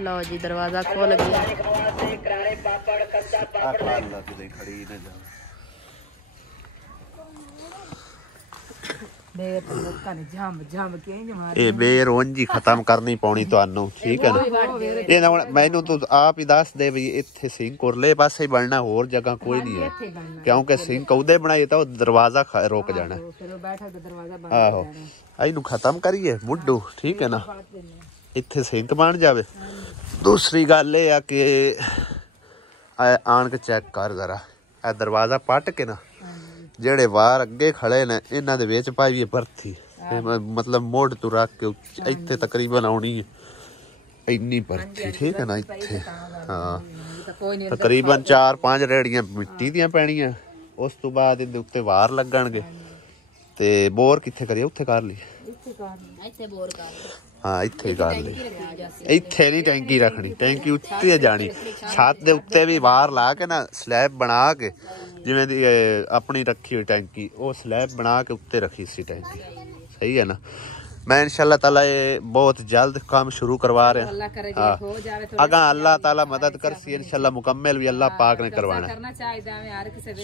लो जी दरवाजा खोल गया। ਇਹ ਬੇਰ ਉਂਝ ਖਤਮ ਕਰਨੀ ਪਾਉਣੀ ਤੁਹਾਨੂੰ, ਠੀਕ ਹੈ ਨਾ। ਇਹ ਹੁਣ ਮੈਨੂੰ ਤੂੰ ਆਪ ਹੀ ਦੱਸ ਦੇ ਵੀ ਇੱਥੇ ਸਿੰਕ ਉਰਲੇ ਪਾਸੇ ਹੀ ਬਣਨਾ, ਹੋਰ ਜਗ੍ਹਾ ਕੋਈ ਨਹੀਂ ਹੈ, ਕਿਉਂਕਿ ਸਿੰਕ ਉਹਦੇ ਬਣਾਈ ਤਾਂ ਉਹ ਦਰਵਾਜ਼ਾ ਰੁਕ ਜਾਣਾ। ਆਹੋ ਇਹਨੂੰ ਖਤਮ ਕਰੀਏ ਮੁੱਢੂ, ਠੀਕ ਹੈ ਨਾ, ਇੱਥੇ ਸਿੰਕ ਬਣ ਜਾਵੇ। ਦੂਸਰੀ ਗੱਲ ਇਹ ਆ ਕਿ ਆਣ ਕੇ ਚੈੱਕ ਕਰ ਜ਼ਰਾ, ਇਹ ਦਰਵਾਜ਼ਾ ਪੱਟ ਕੇ ਨਾ ਜਿਹੜੇ ਬਾਹਰ ਅੱਗੇ ਖੜੇ ਨੇ ਇਹਨਾਂ ਦੇ ਵਿੱਚ ਪਾਈ ਵੀ ਬਰਥੀ, मतलब मोड़ तू रख के इत्थे तकरीबन आनी है इन्नी भरती, ठीक है ना। इत्थे हाँ तकरीबन 4-5 रेहड़ियां मिट्टी दियां पैणियां, उस तो बाद इहदे उत्ते वार लगणगे ते बोर कित्थे करिए, उत्थे कर ली, हाँ इत्थे कर ली। इत्थे नहीं टैंकी रखनी, टैंकी उत्ते जानी, छत दे उत्ते भी वार ला के ना स्लैब बना के जिवें दी अपनी रखी हुई टैंकी, वो स्लैब बना के उत्ते रखी सी टैंकी, सही है ना। मैं इंशाल्लाह ताला ये बहुत जल्द काम शुरू करवा रहे हैं। अगा अल्लाह ताला मदद कर सी, इंशाल्लाह मुकम्मल भी अल्लाह पाक ने करवाना।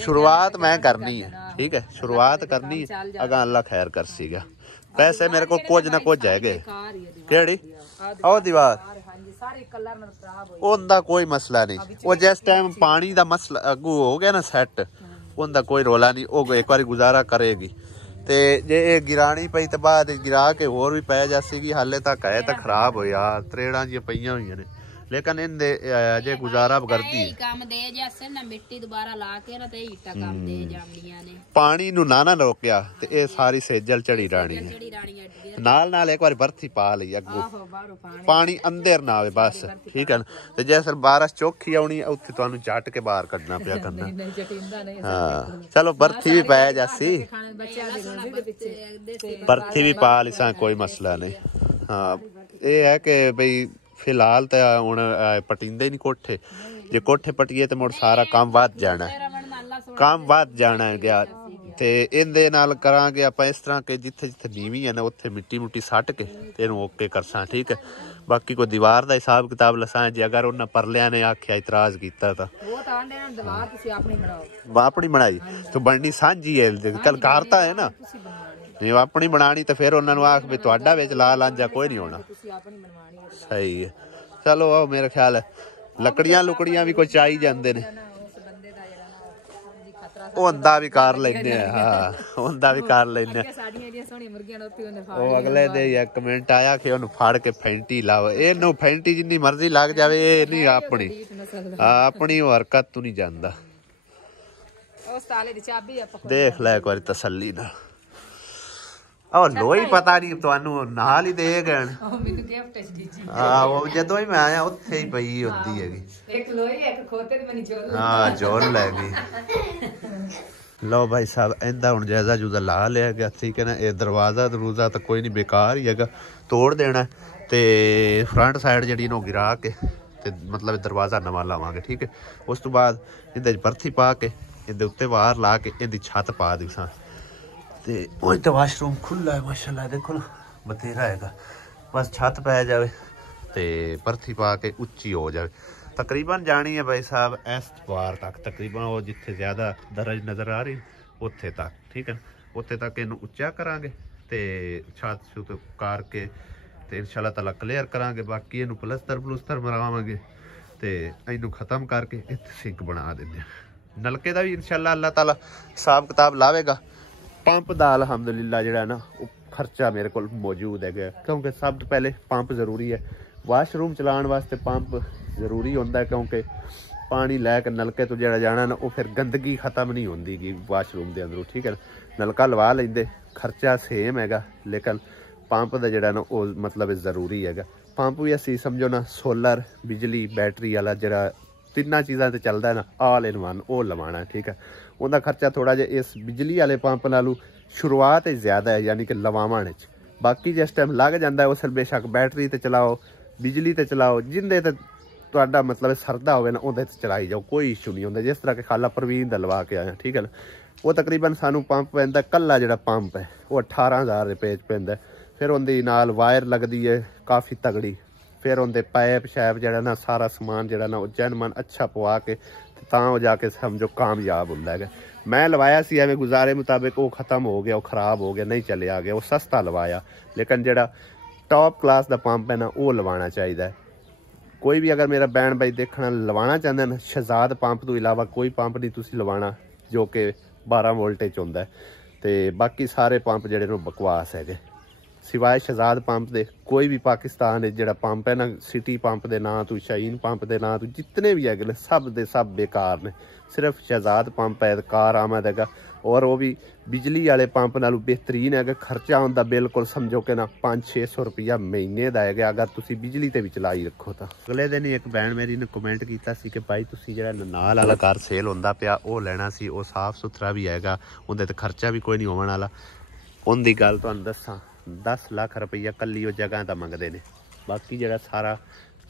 शुरुआत मैं करनी है, ठीक है, शुरुआत करनी है, अगा अल्लाह खैर कर सीगा। पैसे मेरे को कुछ ना कुछ हैगे, केड़ी ओ दीवार उनका कोई मसला नहीं, वो जिस टाइम पानी का मसला अगू हो गया ना सैट, उनका कोई रौला नहीं, वो एक बार गुजारा करेगी। ते जे गिरानी पई तो बाद गिरा के होर भी पै जासीगी, हाले तक है तो खराब हो यार, त्रेड़ा जी पईयां हुई ने, लेकिन इनदे जे गुजारा करदी काम दे जैसे ना मिट्टी दोबारा ला के ना ते ईटा काम दे जांदियां ने। पानी नु ना रोकिया ते ए सारी सेजल चढ़ी राणी है, नाल नाल एक बार बरथी पा लई अगो, पानी अंदर ना आवे बस, ठीक है ना। ते जैसे बारिश चौखी आउणी उत्थे तुहानू झट के बाहर कढना पिया करना। हां चलो बरथी भी पै जासी, बरथी भी पा लिसा, कोई मसला नहीं। हां ये है कि भाई फिलहाल तो हुण पटींदे नहीं कोठे, जे कोठे पटीए तो मुड़ सारा काम वध जाना, काम वध जाना है गया। ते इहदे नाल करांगे आपां इस तरह के जिथे जिथे नीवी है ना उत्थे मिट्टी मुट्टी सट के ते इहनूं ओके करसां, ठीक है। बाकी कोई दीवार दा हिसाब किताब लसां, जे अगर उन्हां परलियां ने आख्या इतराज कीता तां अपनी बनाई तो बननी सांझी है, कल कारता है ना, नहीं अपनी बनानी तो फिर उन्हां नूं आख भी तुहाडा विच ला लांझा कोई नहीं होना, सही है। चलो आओ मेरा ख्याल है लकड़ियां लुकड़ियां भी कोई चाही जांदे ने, उंदा भी कर लेने, हाँ उंदा भी कर लेने। वो अगले दे एक कमेंट आया कि उन्हें फाड़ के फैंटी लाओ, इनू फैंटी जिन्नी मर्जी लग जाए ये नहीं अपनी, अपनी हरकत तू नहीं जानदा, देख लै एक बार तसल्ली ना। और लोई पता नहीं तुहानू नाल ही दे गए, हाँ वो जदों ही मैं आया उत्थे ही पई होंदी हैगी, एक लोई एक खोते दी मनी झोल, हाँ झोल लै गई। लो भाई साहब इंदा हुण जायजा जुदा ला लिया गया, ठीक है ना। ये दरवाजा दरूजा तो कोई नहीं बेकार ही हैगा, तोड़ देना ते फ्रंट साइड जिहड़ी नूं गिरा के ते मतलब दरवाजा नवां लावांगे, ठीक है। उस तो बाद इहदे बरथी पा के इहदे उत्ते वार ला के इहदी छत पा दिसां ते उंज तो वाशरूम खुला है माशाल्लाह, देखो ना बथेरा हैगा, बस छत पै जाए तो बरथी पा के उच्ची हो जाए। तकरीबन जानी है भाई साहब इस बार तक, तकरीबन वो जिथे ज़्यादा दरज नज़र आ रही उत्थे तक, ठीक है। उत्थे तक इनू उच्चा करांगे ते छत छुत करके ते इंशाल्लाह ताला क्लीयर करांगे। बाकी इनू प्लस्तर प्लुस्तर मरावांगे ते इनू खत्म करके इत्थे सिंक बना देंगे। नलके का भी इंशाल्लाह अल्लाह ताला हिसाब किताब लावेगा। पंप का अलहमदुलिल्लाह जिहड़ा ना वो खर्चा मेरे को मौजूद है, क्योंकि सब तो पहले पंप जरूरी है, वाशरूम चलाने वास्ते पंप जरूरी होंदा है, क्योंकि पानी लैके नलके तो जिहड़ा जाना ना वो फिर गंदगी खत्म नहीं होंदी गी वाशरूम के अंदरों, ठीक है ना। नलका लवा लेंदे, खर्चा सेम हैगा, लेकिन पंप का जिहड़ा ना वो मतलब जरूरी हैगा। पंप भी असीं समझो ना सोलर बिजली बैटरी वाला जिहड़ा तिन्ना चीज़ां ते चलदा है ना, ऑल इन वन वो लवाना है, ठीक है। उनका खर्चा थोड़ा जिहा इस बिजली वाले पंप नालों शुरुआत ज़्यादा है, यानी कि लवावन च। बाकी जिस टाइम लग जाता है उस बेशक बैटरी ते चलाओ बिजली ते चलाओ, जिंदे ते तुहाडा मतलब सरदा होवे ना उहदे ते चलाई जाओ, कोई इशू नहीं होंदा। जिस तरह के खाला प्रवीण दा लवा के आया, ठीक है ना। वो तकरीबन सानू पंप पैंदा, कल्ला जिहड़ा पंप है वो 18,000 रुपए च पैंदा, फिर उहदी नाल वायर लगदी है काफ़ी तगड़ी, फिर उनके पाइप शैप जरा ना सारा समान जरा ना जन मन अच्छा पवा के तो जाके समझो कामयाब होंदा है। मैं लवाया सी एवं गुजारे मुताबिक वो ख़त्म हो गया, वो ख़राब हो गया, नहीं चले आ गया, वो सस्ता लवाया। लेकिन जरा टॉप क्लास का पंप है ना वो लवाना चाहिए। कोई भी अगर मेरा बैन भाई देखना लवाना चाहते हैं शहजाद पंप तो इलावा कोई पंप नहीं तुसी लवाना जो कि 12 वोल्टेज होंदा है। तो बाकी सारे पंप जड़े बकवास है सिवाय शहजाद पंप दे। कोई भी पाकिस्तान जो पंप है ना सिटी पंप के नाँ तो शाहीन पंप के नाँ तो जितने भी है सब दे सब बेकार ने। सिर्फ शहजाद पंप है कार आमद है और वो भी बिजली वाले पंप नालों बेहतरीन है। खर्चा होंदा बिल्कुल समझो कि ना 500-600 रुपया महीने का है अगर तुम बिजली ते भी चलाई रखो तो। अगले दिन ही एक भैन मेरी ने कमेंट किया कि भाई तुम जो नाल वाला घर सेल होंदा पिया वो लेना सी, वो साफ सुथरा भी है, उनके खर्चा भी कोई नहीं होने वाला। उनकी गल तुहानूं दस्सां 10 लाख रुपया कल्ली वो जगह का मंगते हैं। बाकी जो सारा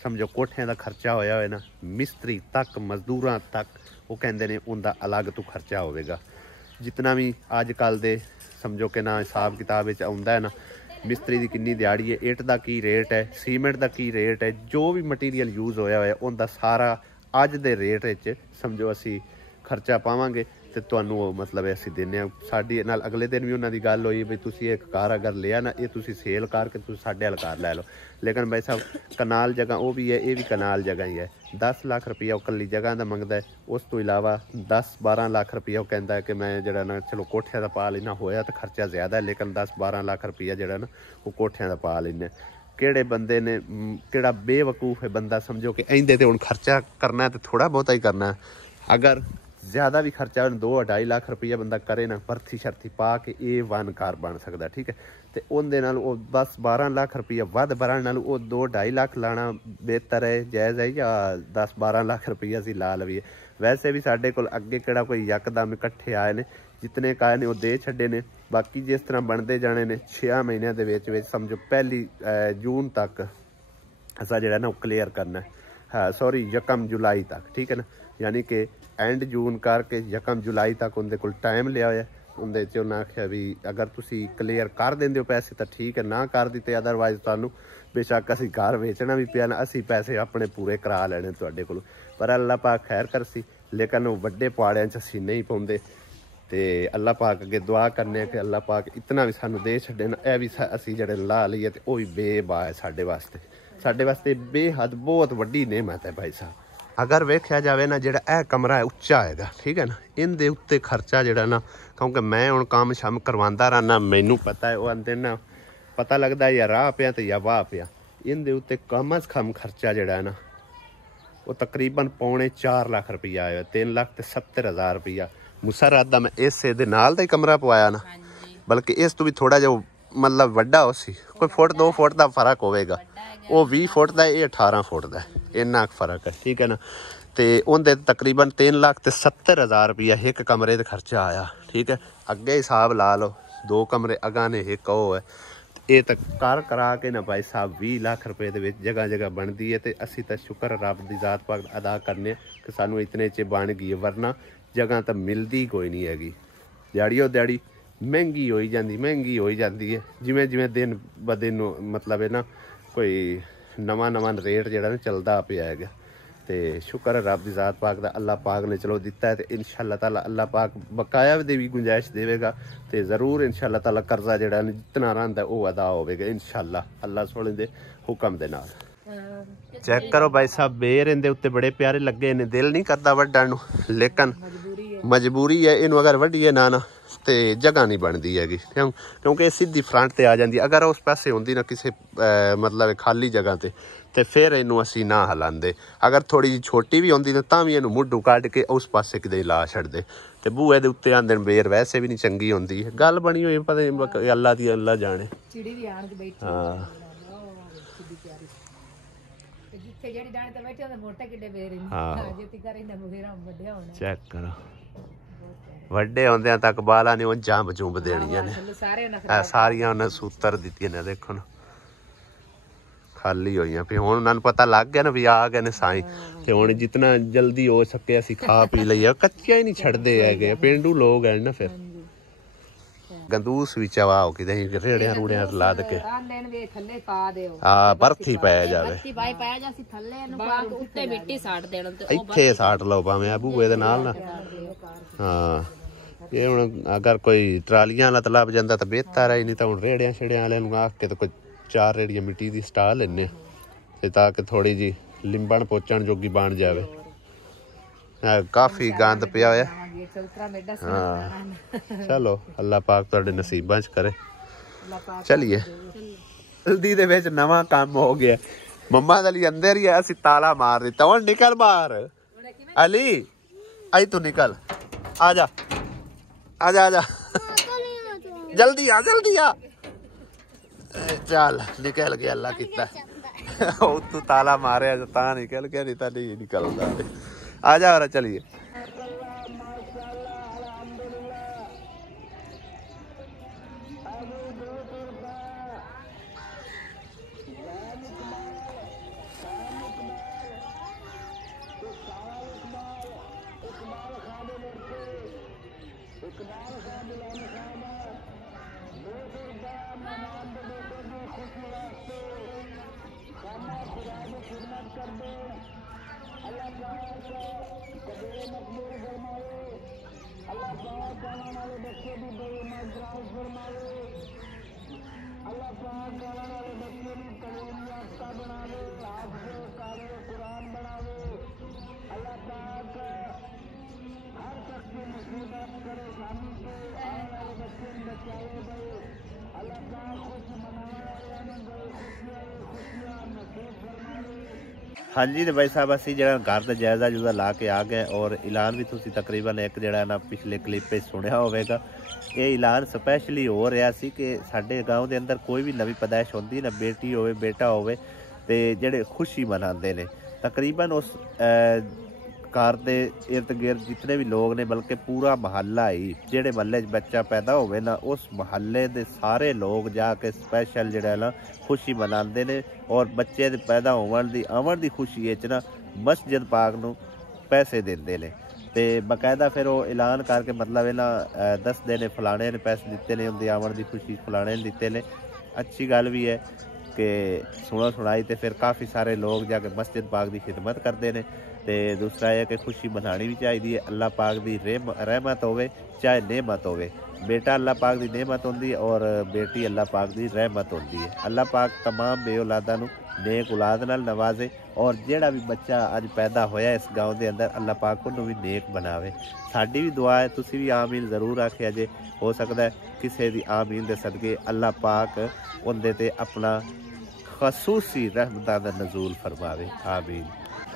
समझो कोठियां का खर्चा होया होए ना मिस्त्री तक मजदूर तक वो कहते हैं उनका अलग तो खर्चा होगा। जितना भी अजकल दे समझो कि ना हिसाब किताब आउंदा है ना मिस्त्री की कितनी दिहाड़ी है, इट का की रेट है, सीमेंट का की रेट है, जो भी मटीरियल यूज़ होया होया उनका सारा अज दे रेट समझो असी खर्चा पावांगे तो तुहानूं मतलब असीं दिंदे हां। साडी नाल अगले दिन भी उन्हां दी गल होई भी तुसीं एक कार अगर लिया ना ये तुसीं सेल करके तुसीं साडे वाल कार लै लो। लेकिन भाई साहब कनाल जगह वो भी है, ये भी कनाल जगह ही है। 10 लाख रुपया वो कल्ली जगह का मंगदा है। उस तो इलावा 10-12 लाख रुपया वो कहता है कि मैं जरा ना चलो कोठिया का पा लेना होया तो खर्चा ज़्यादा है लेकिन 10-12 लाख रुपया जरा ना वो कोठिया का पा लेना। किहड़े बंदे ने किहड़ा बेवकूफ़ है बंदा समझो कि इंदे ते हुण खर्चा करना है तो थोड़ा बहुता ही करना है। अगर ज़्यादा भी खर्चा 2-2.5 लाख रुपया बंदा करे ना भरती शर्ती पा के A1 कार बन सकता ठीक है। तो उनके नाल 10-12 लाख रुपया वध भरन नाल 2-2.5 लाख लाना बेहतर है, जायज़ है या 10-12 लाख रुपया असीं ला लवीए। वैसे भी साडे कोल अगे किहड़ा कोई यकदम इकट्ठे आए ने, जितने काए ने वो दे छड्डे ने। बाकी जिस तरह बनते जाने ने 6 महीनों के विच समझो 1 जून तक असा जिहड़ा ना क्लीयर करना है। हाँ सॉरी 1 जुलाई तक ठीक है ना, यानी कि एंड जून करके 1 जुलाई तक उनके कोल टाइम लिया होया। उनके च उन्हें आख्या भी अगर तुसी क्लीयर कर देंदे हो पैसे तो ठीक है, ना कर दिते अदरवाइज तुहानूं बेशक असीं घर बेचना भी पिया ना असीं पैसे अपने पूरे करा लेने तुहाडे कोलों। पर अल्लाह पाक खैर करसी लेकिन वो वड्डे पाड़ियां च असीं नहीं पाउंदे। तो अल्लाह पाक अगे दुआ करने कि अल्लाह पाक इतना भी सानू दे छड्डे ना, यह भी असीं जेह्ड़े ला लईए तो वह भी बेबा है साडे वास्ते बेहद बहुत वड्डी नेमत है भाई साहब। अगर वेख्या जाए ना जिहड़ा यह कमरा है उच्चा है ठीक है ना, इनके उत्ते खर्चा जिहड़ा ना क्योंकि मैं हुण काम शम करवांदा रहना मैनू पता है, वो आंदे ना पता लगता या राह पिया तो या वाह पिया। इनके उत्ते कम अज़ कम खर्चा जिहड़ा है ना वो तकरीबन 3.25 लाख रुपया आया, 3,70,000 रुपया। मुसरत दा मैं इस दे नाल दा ही कमरा पवाया ना, बल्कि इस तो भी थोड़ा जिहा मतलब वड्डा हो सी, कोई 1-2 फुट का फर्क होगा। वो 20 फुट का ये 18 फुट का इन्ना फर्क है ठीक है ना। तो उनके तकरीबन 3,70,000 रुपया एक कमरे का खर्चा आया ठीक है। अगे हिसाब ला लो 2 कमरे अगा ने एक वो है। ये तक कर करा के ना भाई साहब 20 लाख रुपए के जगह जगह बनती है। तो असी तो शुक्र रब की जात पाक अदा करने कि सानू इतने च बन गई है, वरना जगह तो मिलती कोई नहीं हैगी। दिहाड़ियों दिहाड़ी महंगी हो जाती है जिमें जिमें दिन ब दिन मतलब है ना कोई नवा रेट जो ना चलता पिया है। तो शुक्र रब की जात पाक का अल्लाह पाक ने चलो दिता है। तो इंशाअल्लाह ताला अल्लाह पाक बकाया दे भी गुंजाइश देगा। तो ज़रूर इंशाअल्लाह ताला कर्जा जो जितना रहा वो अदा होगा इंशाअल्लाह अल्लाह सोने दे हुक्म दे नाल। चेक करो भाई साहब बेर इनके उत्ते बड़े प्यारे लगे ने, दिल नहीं करता वड्डण लेकिन मजबूरी है। इनू अगर वड्डीए ना तो जगह नहीं बनती हैगी क्योंकि सीधी फ्रंट ते आ जाती। अगर उस पासे होंदी ना किसी मतलब खाली जगह ते फिर इनू असी ना हलांदे। अगर थोड़ी जी छोटी भी होंदी तां भी इनू मुड्ढू कढ के उस पासे किते ला छड्डदे। ते बूहे दे उत्ते आंदे बेर वैसे भी नहीं चंगी होंदी। गल बनी होई पता नहीं अल्लाह दी अल्लाह जाने। हाँ चेक करो वड्डे होंदे तक बाला ने जंब जुंब देनियां ने सारियां उन्हें सूतर दित्तियां ने। देखो ना खाली होई फिर हुण उन्हां नूं पता लग गया ना भी आ गए ने साईं। ते हुण जितना जल्दी हो सके असीं खा पी लईए, कच्चियां ही नहीं छड्डदे हैगे पेंडू लोग हैं ना। फिर ਗੰਦੂਸ ਵੀ ਚਵਾਓ ਕਿਤੇ ਰੇੜਿਆਂ ਰੂੜਿਆਂ ਲੱਦ ਕੇ ਥੱਲੇ ਪਾ ਦਿਓ ਹਾਂ ਬਰਥੀ ਪੈ ਜਾਵੇ ਬੱਤੀ ਬਾਈ ਪੈ ਜਾ ਸੀ ਥੱਲੇ ਇਹਨੂੰ ਬਾਅਦ ਉੱਤੇ ਮਿੱਟੀ ਸਾੜ ਦੇਣ ਤੇ ਇੱਥੇ ਸਾਟ ਲਓ ਭਾਵੇਂ ਆ ਬੂਏ ਦੇ ਨਾਲ ਨਾ ਹਾਂ ਇਹ ਹੁਣ ਅਗਰ ਕੋਈ ਟਰਾਲੀਆਂ ਵਾਲਾ ਤਲਾਬ ਜਾਂਦਾ ਤਾਂ ਬਿਹਤਰ ਹੈ, ਨਹੀਂ ਤਾਂ ਹੁਣ ਰੇੜਿਆਂ ਛੇੜਿਆਂ ਵਾਲਿਆਂ ਨੂੰ ਆਖ ਕੇ ਤਾਂ ਕੋਈ 4 ਰੇੜੀਆਂ ਮਿੱਟੀ ਦੀ ਸਟਾ ਲੈਣੇ ਤੇ ਤਾਂ ਕਿ ਥੋੜੀ ਜੀ ਲਿੰਬਣ ਪੋਚਣ ਜੋਗੀ ਬਣ ਜਾਵੇ। ਕਾਫੀ ਗੰਦ ਪਿਆ ਹੋਇਆ ਹਾਂ ਚਲੋ ਅੱਲਾ ਪਾਕ ਤੁਹਾਡੇ ਨਸੀਬਾਂ 'ਚ ਕਰੇ। ਚਲੀਏ ਜਲਦੀ ਦੇ ਵਿੱਚ ਨਵਾਂ ਕੰਮ ਹੋ ਗਿਆ। ਮੰਮਾ ਦਾ ਲਈ ਅੰਦਰ ਹੀ ਆ, ਅਸੀਂ ਤਾਲਾ ਮਾਰ ਦਿੱਤਾ। ਹੁਣ ਨਿਕਲ ਬਾਹਰ ਅਲੀ ਆਈ ਤੂੰ ਨਿਕਲ ਆ ਜਾ ਆ ਜਾ ਆ ਜਾ ਜਲਦੀ ਆ ਚੱਲ ਨਿਕਲ ਗਿਆ ਅੱਲਾ ਕੀਤਾ ਉਹ ਤੂੰ ਤਾਲਾ ਮਾਰਿਆ ਤਾਂ ਨਿਕਲ ਗਿਆ ਨਹੀਂ ਤਾਂ ਨਹੀਂ ਨਿਕਲਦਾ। ਆ ਜਾ और चलिए हाँ जी तो भाई साहब असी जो घर का जायजा जुदा ला के आ गए और ऐलान भी तुसी तकरीबन एक जड़ा ना पिछले क्लिप पे सुनिया होगा। ये ऐलान स्पैशली हो रहा सी कि साडे गाँव के अंदर कोई भी नवी पैदाइश होती ना बेटी होवे बेटा होवे ते जेड़े खुशी मनाते ने तकरीबन उस घर के इर्द गिर्द जितने भी लोग ने बल्कि पूरा महल्ला ही जेड़े महल्ले बच्चा पैदा होवे ना उस महल्ले के सारे लोग जाके स्पैशल जेड़ा ना खुशी मनाते ने और बच्चे दे पैदा होवन दी आवन दी खुशी च ना मस्जिद पाक नूं पैसे देंदे ने ते बकायदा फिर वो ऐलान करके मतलब ना दसदे ने फलाने ने पैसे दिते ने उनकी आवन दी खुशी फलाने ने दिते ने। अच्छी गल भी है कि सुना सुनाई तो फिर काफ़ी सारे लोग जाके मस्जिद पाक की खिदमत करते हैं। तो दूसरा है कि खुशी मनानी भी चाहिए। अल्लाह पाक की रहमत होवे चाहे नेमत होवे। बेटा अल्लाह पाक की नेमत होंदी है और बेटी अल्लाह पाक की रहमत होंदी है। अल्लाह पाक तमाम बेऔलादा नूं नेक औलाद नाल नवाजे और जेड़ा भी बच्चा अज पैदा होया इस गाँव के अंदर अल्लाह पाक उन्होंने भी नेक बनावे। साडी भी दुआ है, तुसी भी आमीन जरूर आखिया जे, हो सकता है किसी की आमीन दे सदके अल्लाह पाक उनदे ते अपना खसूसी रहमतां दा नज़ूल फरमावे। आमीन।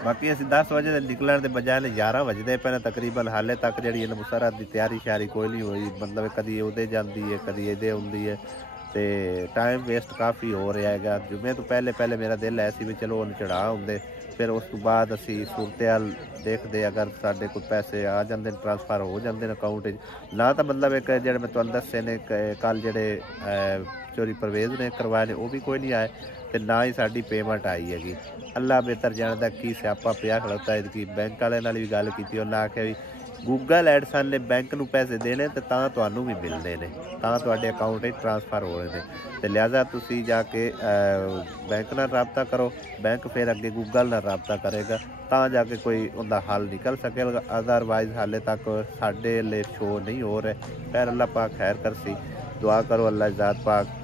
बाकी असीं 10 बजे निकलण के बजाय 11 बजते पे तकरीबन हाले तक जी मुसरत की तैयारी श्यारी कोई नहीं हुई। मतलब कदी उदे जाती है कदी इहदे आउंदी है तो टाइम वेस्ट काफ़ी हो रहा है। जुमे तो पहले मेरा दिल है भी चलो उन्हें चढ़ा होंगे फिर उस तो बाद असी सूरत हाल देखते अगर साढ़े कोई पैसे आ जाते ट्रांसफर हो जाते हैं अकाउंट ना तो मतलब एक जो मैं तुहानूं दस्से ने कल जेडे चोरी परवेज ने करवाए ने वो भी कोई नहीं आए तो ना ही साड़ी पेमेंट आई हैगी। अल्लाह बेहतर जानता की स्यापा पिया खड़ोता है कि बैंक वाले नाल भी गल की उन्हें आख्या भी गूगल एडसन ने बैंक नूं पैसे देने तो तुहानूं भी मिलने ने तुहाडे अकाउंट ट्रांसफर हो रहे हैं। तो लिहाजा तुसी जाके बैंक नाल राबता करो, बैंक फिर अगे गूगल नाल राबता करेगा तां जाके कोई उनका हल निकल सकेगा। अदरवाइज हाले तक साडे ले शो नहीं हो रहे। खैर अल्लाह पाक खैर करसी, दुआ करो अल्लाह ज़ात पाक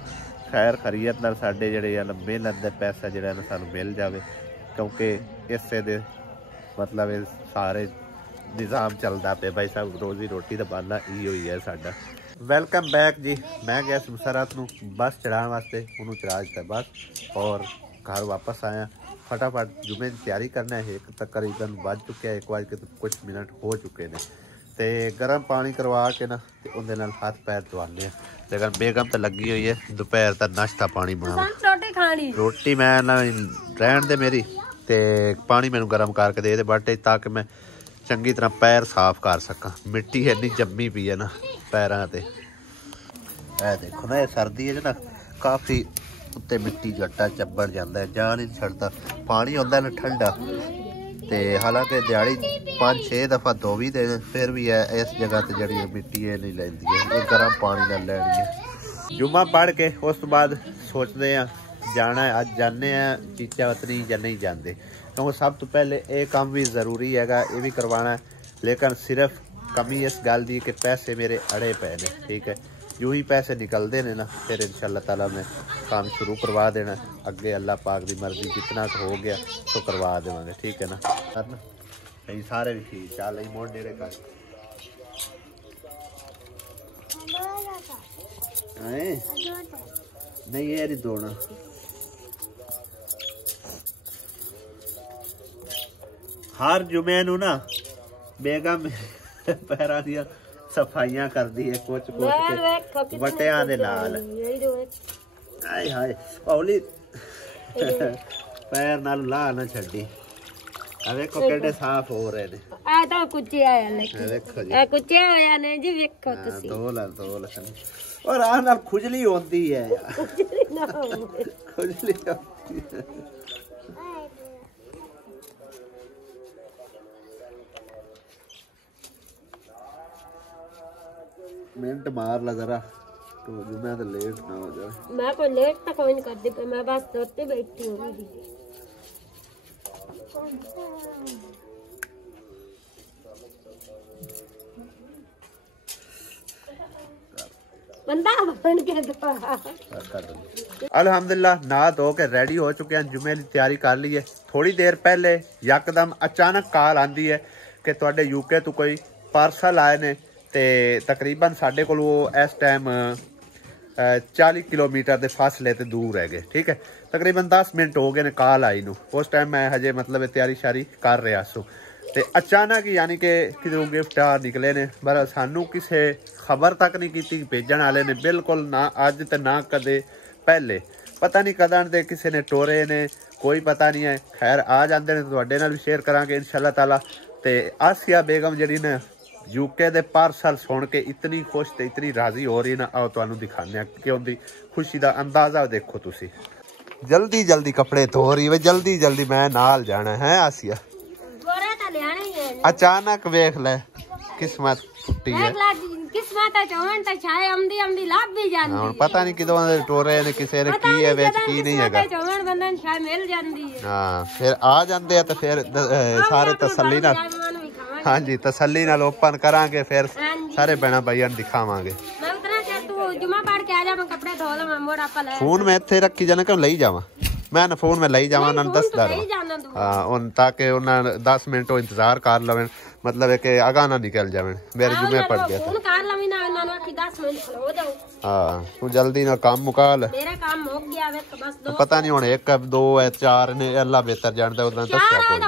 खैर खरीयत नाल साडे जिहड़े मेहनत दे पैसा जिहड़ा ना सानूं मिल जावे क्योंकि इसे दे मतलब सारे निज़ाम चलता पे भाई साहब रोज़ी रोटी का बाना इहो ही है साडा। वेलकम बैक जी। मैं गया मुसरत नूं बस चढ़ाने वास्ते उन्होंने चढ़ा दिता बस और घर वापस आया। फटाफट जुमे की तैयारी करना है। एक तकरीबन बज चुके हैं 1 बज के कुछ मिनट हो चुके हैं तो गर्म पानी करवा के ना उनके नाल हाथ पैर धोने। लेकिन बेगम तो लगी हुई है दोपहर का नाश्ता पानी बना रोटी मैं ना रहन दे मेरी तो पानी मैनू गर्म करके दे बाटे ताकि मैं चंगी तरह पैर साफ कर सका। मिट्टी इन्नी जम्मी पी है ना पैरों से। देखो ना ये सर्दी है ना काफ़ी उत्ते मिट्टी जट्टा चब्बड़ जाता है जान नहीं छड़ता। पानी आता ना ठंडा ਤੇ ਹਾਲਾਂਕਿ ਦਿਹਾੜੀ 5-6 ਦਫਾ ਧੋ ਵੀ ਦੇਣ, ਫਿਰ ਵੀ ਇਸ ਜਗ੍ਹਾ ਤੇ ਜਿਹੜੀ ਮਿੱਟੀ ਇਹ ਨਹੀਂ ਲੈਂਦੀ ਹੈ, ਇਹ ਗਰਮ ਪਾਣੀ ਨਾਲ ਲੈਣੀ ਹੈ। ਜੁਮਾ ਪੜ੍ਹ ਕੇ ਉਸ ਤੋਂ ਬਾਅਦ ਸੋਚਦੇ ਆ ਜਾਣਾ, ਅੱਜ ਜਾਂਦੇ ਆ ਚੀਚਾ ਵਤਨੀ ਜਾਂ ਨਹੀਂ ਜਾਂਦੇ, ਕਿਉਂਕਿ ਸਭ ਤੋਂ ਪਹਿਲੇ ਇਹ ਕੰਮ ਵੀ ਜ਼ਰੂਰੀ ਹੈਗਾ, ਇਹ ਵੀ ਕਰਵਾਉਣਾ। ਲੇਕਿन सिर्फ कमी इस गल की कि पैसे मेरे अड़े पे ने, ठीक है। यूं ही पैसे निकलते हैं ना, फिर इंशाल्लाह ताला मैं काम शुरू करवा देना। अगे अल्लाह पाक की मर्जी जितना हो गया तो करवा देवांगे, ठीक है ना। करना नहीं सारे भी ठीक चल ही मोड़ डेरे कर नहीं ये नहीं दौड़ना। हर जुमे नू ना बेगम पैरां दी सफाइयां कर दी है, कुछ कुछ वटियां दे नाल। हाय हाय ओली पैर नाल ला ना छड्डी, आ देखो केडे साफ हो रहे ने। आ तो कुचे आया ने, देखो जी ए कुचे होया ने जी, देखो तुसी तोला और आ ना खुजली होती है यार, खुजली होती है। मिनट मार ला जरा तो जुम्मे तो लेट ना हो जाए। मैं कोई लेट तक कोई नहीं करती पे, मैं बस सोते बैठी हूँ। बंदा बन के अल्हम्दुलिल्लाह नहा धो के रेडी हो चुके हैं, जुम्मे की तैयारी कर ली है। थोड़ी देर पहले यकदम अचानक कॉल आती है कि तुहाडे यूके तो कोई पार्सल आए ने, ते तकरीबन साढ़े को इस टाइम 40 किलोमीटर के फासले ते दूर है, ठीक है। तकरीबन 10 मिनट हो गए ने कॉल आई नू, उस टाइम मैं हजे मतलब तैयारी शारी कर रहा सो, ते अचानक यानी कि किधरों गिफ्ट आ निकले ने, पर सानू किसी खबर तक नहीं की भेजण वाले ने, बिल्कुल ना अज ते ना कदे पहले, पता नहीं कदन दे किसी ने टोरे ने, कोई पता नहीं है। खैर आ जाते हैं, तुहाडे नाल भी शेयर करांगे इंशाल्लाह ताला। ते आसिया बेगम जिहड़ी ने यूके दे पार्सल सुन के इतनी खुश ते इतनी राजी हो रही ना, आओ तुहानू दिखाने कि उनकी खुशी का अंदाजा देखो तुसी। जल्दी जल्दी कपड़े धो रही है, जल्दी जल्दी मैं नाल जाना है आसिया। अचानक वेख ले किस्मत फुटी है, पता नहीं किदों टोरे ने किसी ने की है विच की नहीं है। हाँ फिर आ जाते हैं तो फिर सारे तसल्ली नाल, हाँ जी तसल्ली नाल ओपन करांगे, फिर सारे बहना भाइयों दिखावांगे। फोन में इत्थे रखी जाना क्यों लई जावा, मैं ना फोन में लई जावा, उन्होंने दसदा रहा। हाँ ताकि उन्होंने 10 मिनट इंतजार कर लवें, मतलब है कि आगा ना निकल जावे, मेरे जुम्मे पड़ गया था। हाँ तू जल्दी ना काम मुका ले, मेरा काम हो गया है, तो बस तो पता नहीं हुण 1 2 है 4 ने, अल्लाह बेहतर जानदा उतना दसया कोई।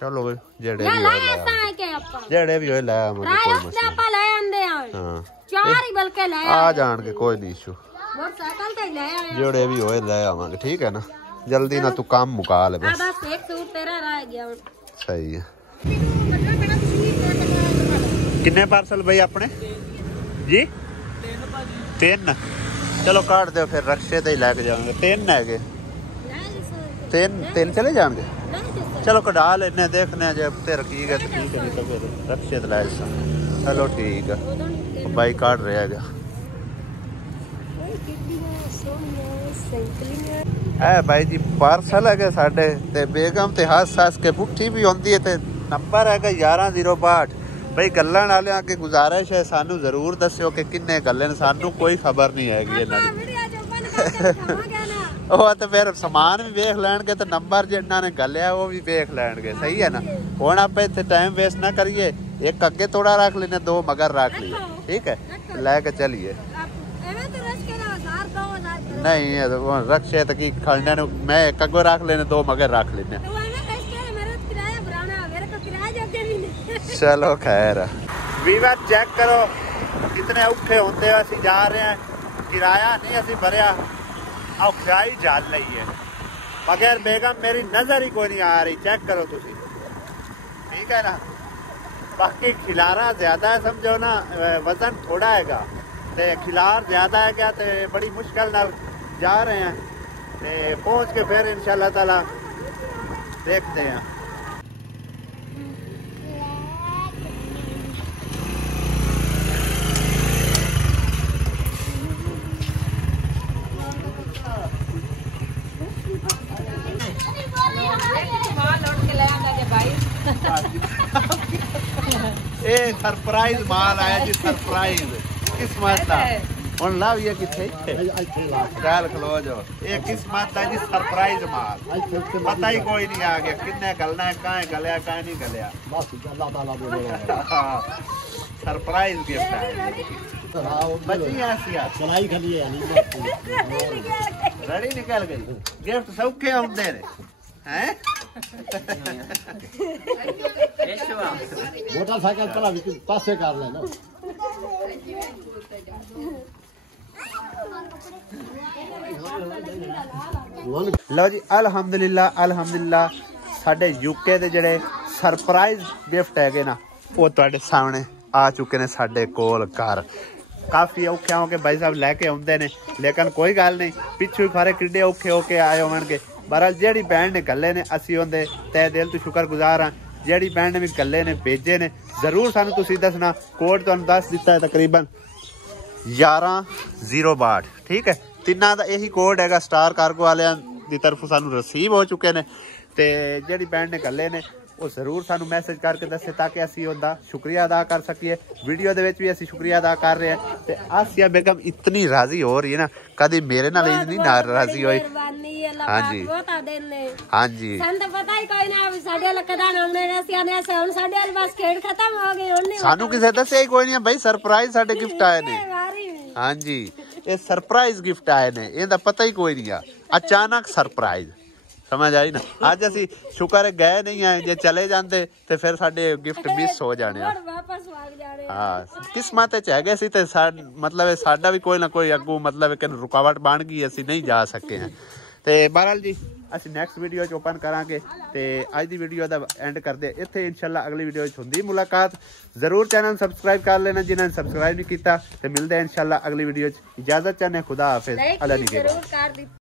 चलो जेड़े भी होए ले आ, मुझे कोई मसला हां 4 ही बल्कि ले आ जान के, कोई नहीं इशू, मोटरसाइकिल ते ले आ, जेड़े भी होए ले आवांगे, ठीक है ना। जल्दी ना तू काम मुका ले बस, एक सूट तेरा रह गया। सही है। कितने पार्सल भाई अपने जी? 3। चलो काट दो फिर, रक्शे ते ही लेके जाएंगे। 3 है, 3 चले जाएंगे। चलो कढ़ा लेने, देखने जब तेरा की है तो ठीक है, नहीं तो फिर रक्शे ते ले जा। चलो ठीक है भाई, काट रहा है भाई जी। पार्सल है साढ़े ते बेगम ते हस हस के पुट्ठी भी होंदी है, ते नंबर है 1108। भाई गल्लां वाले अगे गुजारिश है, सानू जरूर दस्यो कि किन्ने गल्ले ने, सानू कोई खबर नहीं हैगी इन्हां दी। ਉਹ ਤੇ ਫਿਰ ਸਮਾਨ ਵੀ ਵੇਖ ਲੈਣਗੇ ਤੇ ਨੰਬਰ ਜਿੰਨਾ ਨੇ ਗੱਲਿਆ ਉਹ ਵੀ ਵੇਖ ਲੈਣਗੇ, ਸਹੀ ਹੈ ਨਾ। ਹੁਣ ਆਪਾਂ ਇੱਥੇ ਟਾਈਮ ਵੇਸਟ ਨਾ ਕਰੀਏ, ਇੱਕ ਅੱਗੇ ਥੋੜਾ ਰੱਖ ਲੈਨੇ, 2 मगर रख लिए, ठीक है, लेके चलिए। नहीं रक्शे तक खड़ने, मैं एक अगो रख लेने, 2 मगर रख लेने। चलो खैर वीवर चेक करो कितने औखे होंगे, असी जा रहे हैं, किराया नहीं असी भरिया, औखियाई जाल रही है, मगर बेगम मेरी नजर ही कोई नहीं आ रही। चेक करो तुसी, ठीक है ना। बाकी खिलारा ज्यादा है, समझो ना, वजन थोड़ा हैगा ते खिलार ज्यादा है क्या, ते बड़ी मुश्किल नाल जा रहे हैं, ते पहुंच के फिर इंशाल्लाह ताला देखते हैं। ਇਹ ਸਰਪ੍ਰਾਈਜ਼ ਮਾਲ ਆਇਆ ਜੀ, ਸਰਪ੍ਰਾਈਜ਼ ਕਿਸਮਤ ਦਾ। ਹੁਣ ਲਾ ਵੀ ਕਿੱਥੇ ਚੱਲ ਖਲੋ ਜੋ। ਇਹ ਕਿਸਮਤ ਦਾ ਜੀ ਸਰਪ੍ਰਾਈਜ਼ ਮਾਲ, ਪਤਾ ਹੀ ਕੋਈ ਨਹੀਂ ਆ ਗਿਆ ਕਿੰਨੇ ਗਲਣਾ ਹੈ, ਕਾਹੇ ਗਲਿਆ ਕਾਹੇ ਨਹੀਂ ਗਲਿਆ। ਸਰਪ੍ਰਾਈਜ਼ ਗਿਫਟ ਹੈ ਬੱਚੀ ਆਸੀਆ ਚਲਾਈ ਖਲੀ ਹੈ ਰੜੀ ਨਿਕਲ ਗਈ। ਗਿਫਟ ਸੌਖੇ ਆਉਂਦੇ ਨੇ ਹੈ। मोटरसाइकिल चला भी पासे कर लेना। ਲਓ ਜੀ ਅਲਹਮਦੁਲਿਲਾ ਸਾਡੇ ਯੂਕੇ ਦੇ ਜਿਹੜੇ ਸਰਪ੍ਰਾਈਜ਼ ਗਿਫਟ ਹੈਗੇ ਨਾ ਉਹ ਤੁਹਾਡੇ ਸਾਹਮਣੇ ਆ ਚੁੱਕੇ ਨੇ ਸਾਡੇ ਕੋਲ ਘਰ। ਕਾਫੀ ਔਖੇ ਹੋ ਕੇ ਭਾਈ ਸਾਹਿਬ ਲੈ ਕੇ ਆਉਂਦੇ ਨੇ, ਲੇਕਿਨ ਕੋਈ ਗੱਲ ਨਹੀਂ, ਪਿੱਛੋਂ ਹੀ ਸਾਰੇ ਕਿੱਡੇ ਔਖੇ ਹੋ ਕੇ ਆਏ ਹੋਣਗੇ। ਬਹਰਾਲ ਜਿਹੜੀ ਭੈਣ ਨੇ ਗੱਲੇ ਨੇ ਅਸੀਂ ਉਹਦੇ ਤਹਿ ਦਿਲ ਤੋਂ ਸ਼ੁਕਰਗੁਜ਼ਾਰ ਹਾਂ। ਜਿਹੜੀ ਭੈਣ ਨੇ ਵੀ ਗੱਲੇ ਨੇ ਭੇਜੇ ਨੇ ਜ਼ਰੂਰ ਸਾਨੂੰ ਤੁਸੀਂ ਦੱਸਣਾ। ਕੋਡ ਤੁਹਾਨੂੰ ਦੱਸ ਦਿੱਤਾ ਹੈ ਤਕਰੀਬਨ 11/062, ਠੀਕ ਹੈ। ਤਿੰਨਾਂ ਦਾ ਇਹੀ ਕੋਡ ਹੈਗਾ। ਸਟਾਰ ਕਾਰਗੋ ਵਾਲਿਆਂ ਦੀ ਤਰਫੋਂ ਸਾਨੂੰ ਰਿਸੀਵ ਹੋ ਚੁੱਕੇ ਨੇ ਤੇ ਜਿਹੜੀ ਭੈਣ ਨੇ ਗੱਲੇ ਨੇ ਉਹ ਜ਼ਰੂਰ ਸਾਨੂੰ ਮੈਸੇਜ ਕਰਕੇ ਦੱਸੇ ਤਾਂ ਕਿ ਅਸੀਂ ਉਹਦਾ ਸ਼ੁਕਰੀਆ ਅਦਾ ਕਰ ਸਕੀਏ। ਵੀਡੀਓ ਦੇ ਵਿੱਚ ਵੀ ਅਸੀਂ ਸ਼ੁਕਰੀਆ ਅਦਾ ਕਰ ਰਹੇ ਹਾਂ। ਤੇ ਆਸੀਆ ਬੇਗਮ ਇਤਨੀ ਰਾਜ਼ੀ ਹੋ ਰਹੀ ਹੈ ਨਾ, ਕਦੀ ਮੇਰੇ ਨਾਲ ਇੰਨੀ ਨਾਰਾਜ਼ੀ ਹੋਈ। ਹਾਂਜੀ ਹਾਂਜੀ ਸਾਨੂੰ ਪਤਾ ਹੀ ਕੋਈ ਨਾ ਸਾਡੇ ਲੱਕਦਾਂ ਆਉਂਦੇ ਨੇ, ਅਸੀਂ ਆਨੇ ਹੁਣ ਸਾਡੇ ਵਾਲੀ ਬਸ ਖੇਡ ਖਤਮ ਹੋ ਗਈ। ਹੁਣ ਸਾਨੂੰ ਕਿਸੇ ਦੱਸਿਆ ਹੀ ਕੋਈ ਨਹੀਂ ਭਾਈ, ਸਰਪ੍ਰਾਈਜ਼ ਸਾਡੇ ਗਿਫਟ ਆਏ ਨੇ। ਹਾਂਜੀ ਇਹ ਸਰਪ੍ਰਾਈਜ਼ ਗਿਫਟ ਆਏ ਨੇ, ਇਹਦਾ ਪਤਾ ਹੀ ਕੋਈ ਨਹੀਂ ਆ, ਅਚਾਨਕ ਸਰਪ੍ਰਾਈਜ਼, ਸਮਝ ਆਈ ਨਾ। ਅੱਜ ਅਸੀਂ ਸ਼ੁਕਰ ਹੈ ਗਏ ਨਹੀਂ ਆਏ, ਜੇ ਚਲੇ ਜਾਂਦੇ ਤੇ ਫਿਰ ਸਾਡੇ ਗਿਫਟ ਮਿਸ ਹੋ ਜਾਣੇ ਆ। ਹਾਂ ਕਿਸਮਤ ਚ ਹੈਗੇ ਸੀ ਤੇ ਮਤਲਬ ਸਾਡਾ ਵੀ ਕੋਈ ਨਾ ਕੋਈ ਅੱਗੂ ਮਤਲਬ ਕਿ ਰੁਕਾਵਟ ਬਣ ਗਈ, ਅਸੀਂ ਨਹੀਂ ਜਾ ਸਕੇ ਹਾਂ। ਤੇ ਬਹਰਾਲ ਜੀ ਅਸੀਂ ਨੈਕਸਟ ਵੀਡੀਓ ਚ ਓਪਨ ਕਰਾਂਗੇ ਤੇ ਅੱਜ ਦੀ ਵੀਡੀਓ ਦਾ ਐਂਡ ਕਰਦੇ ਇੱਥੇ। ਇਨਸ਼ਾਅੱਲਾ ਅਗਲੀ ਵੀਡੀਓ ਚ ਹੁੰਦੀ ਮੁਲਾਕਾਤ। ਜ਼ਰੂਰ ਚੈਨਲ ਸਬਸਕ੍ਰਾਈਬ ਕਰ ਲੈਣਾ ਜਿਨ੍ਹਾਂ ਨੇ ਸਬਸਕ੍ਰਾਈਬ ਨਹੀਂ ਕੀਤਾ। ਤੇ ਮਿਲਦੇ ਇਨਸ਼ਾਅੱਲਾ ਅਗਲੀ ਵੀਡੀਓ ਚ। ਇਜਾਜ਼ਤ ਚਾਹਨੇ, ਖੁਦਾ ਹਾਫਿਜ਼, ਅੱਲਾ ਨਿਗਹਿਬਾਨ।